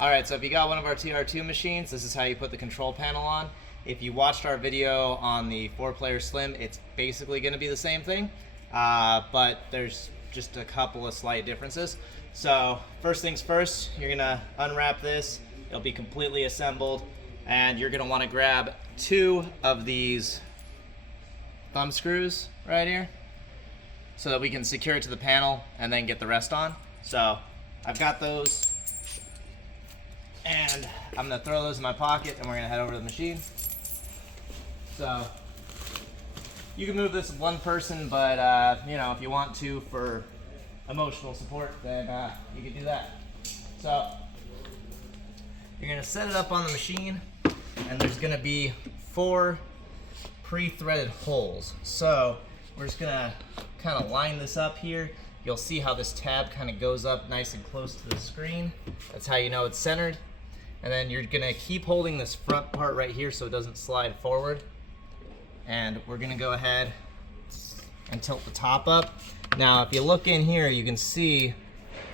Alright, so if you got one of our TR-2 machines, this is how you put the control panel on. If you watched our video on the 4-player Slim, it's basically going to be the same thing, but there's just a couple of slight differences. So first things first, you're going to unwrap this. It'll be completely assembled, and you're going to want to grab 2 of these thumb screws right here so that we can secure it to the panel and then get the rest on. So I've got those. And I'm going to throw those in my pocket and we're going to head over to the machine. So you can move this with one person, but you know, if you want to for emotional support, then you can do that. So you're going to set it up on the machine, and there's going to be 4 pre-threaded holes. So we're just going to kind of line this up here. You'll see how this tab kind of goes up nice and close to the screen. That's how you know it's centered. And then you're gonna keep holding this front part right here so it doesn't slide forward. And we're gonna go ahead and tilt the top up. Now, if you look in here, you can see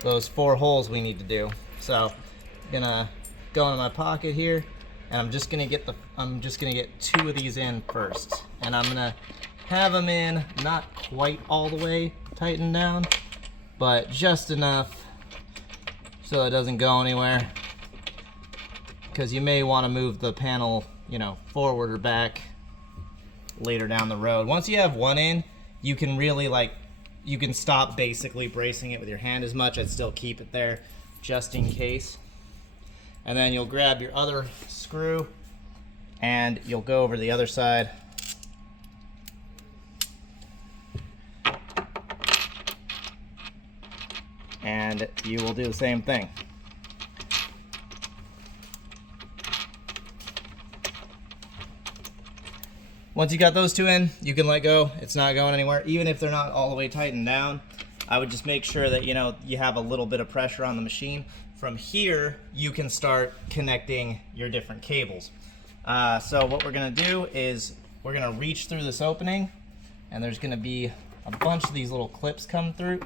those 4 holes we need to do. So I'm gonna go into my pocket here, and I'm just gonna get 2 of these in first. And I'm gonna have them in not quite all the way tightened down, but just enough so it doesn't go anywhere. Because you may want to move the panel, you know, forward or back later down the road. Once you have one in, you can really you can stop basically bracing it with your hand as much. I'd still keep it there just in case. And then you'll grab your other screw and you'll go over to the other side. And you will do the same thing. Once you got those 2 in, you can let go. It's not going anywhere. Even if they're not all the way tightened down, I would just make sure that you have a little bit of pressure on the machine. From here, you can start connecting your different cables. So what we're gonna do is we're gonna reach through this opening, and there's gonna be a bunch of these little clips come through.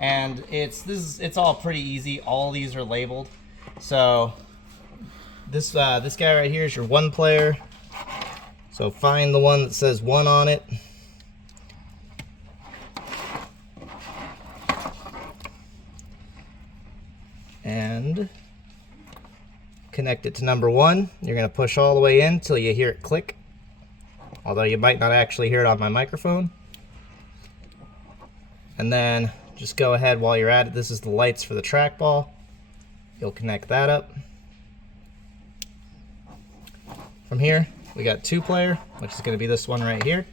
And it's all pretty easy. All these are labeled. So this guy right here is your 1 player. So find the one that says 1 on it. And connect it to number 1. You're going to push all the way in until you hear it click. Although you might not actually hear it on my microphone. And then just go ahead while you're at it. This is the lights for the trackball. You'll connect that up. From here, we got 2 player, which is going to be this one right here.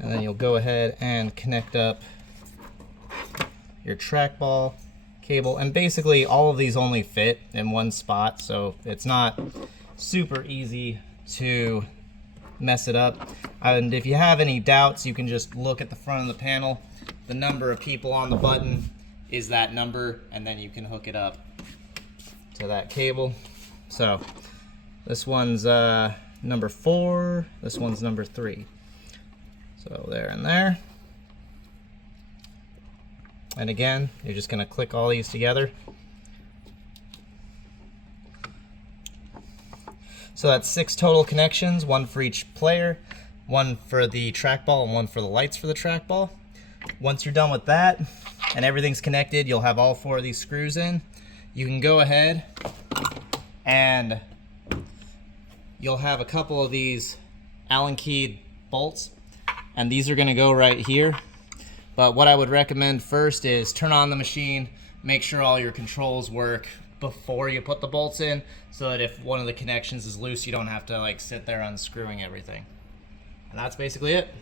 And then you'll go ahead and connect up your trackball cable. And basically all of these only fit in one spot, so it's not super easy to mess it up. And if you have any doubts, you can just look at the front of the panel. The number of people on the button is that number, and then you can hook it up to that cable. So this one's number 4, this one's number 3. So there and there. And again, you're just going to click all these together. So that's 6 total connections, 1 for each player, 1 for the trackball, and 1 for the lights for the trackball. Once you're done with that and everything's connected, you'll have all 4 of these screws in. You can go ahead and you'll have a couple of these Allen keyed bolts, and these are going to go right here. But what I would recommend first is turn on the machine, make sure all your controls work before you put the bolts in, so that if one of the connections is loose, you don't have to sit there unscrewing everything. And that's basically it.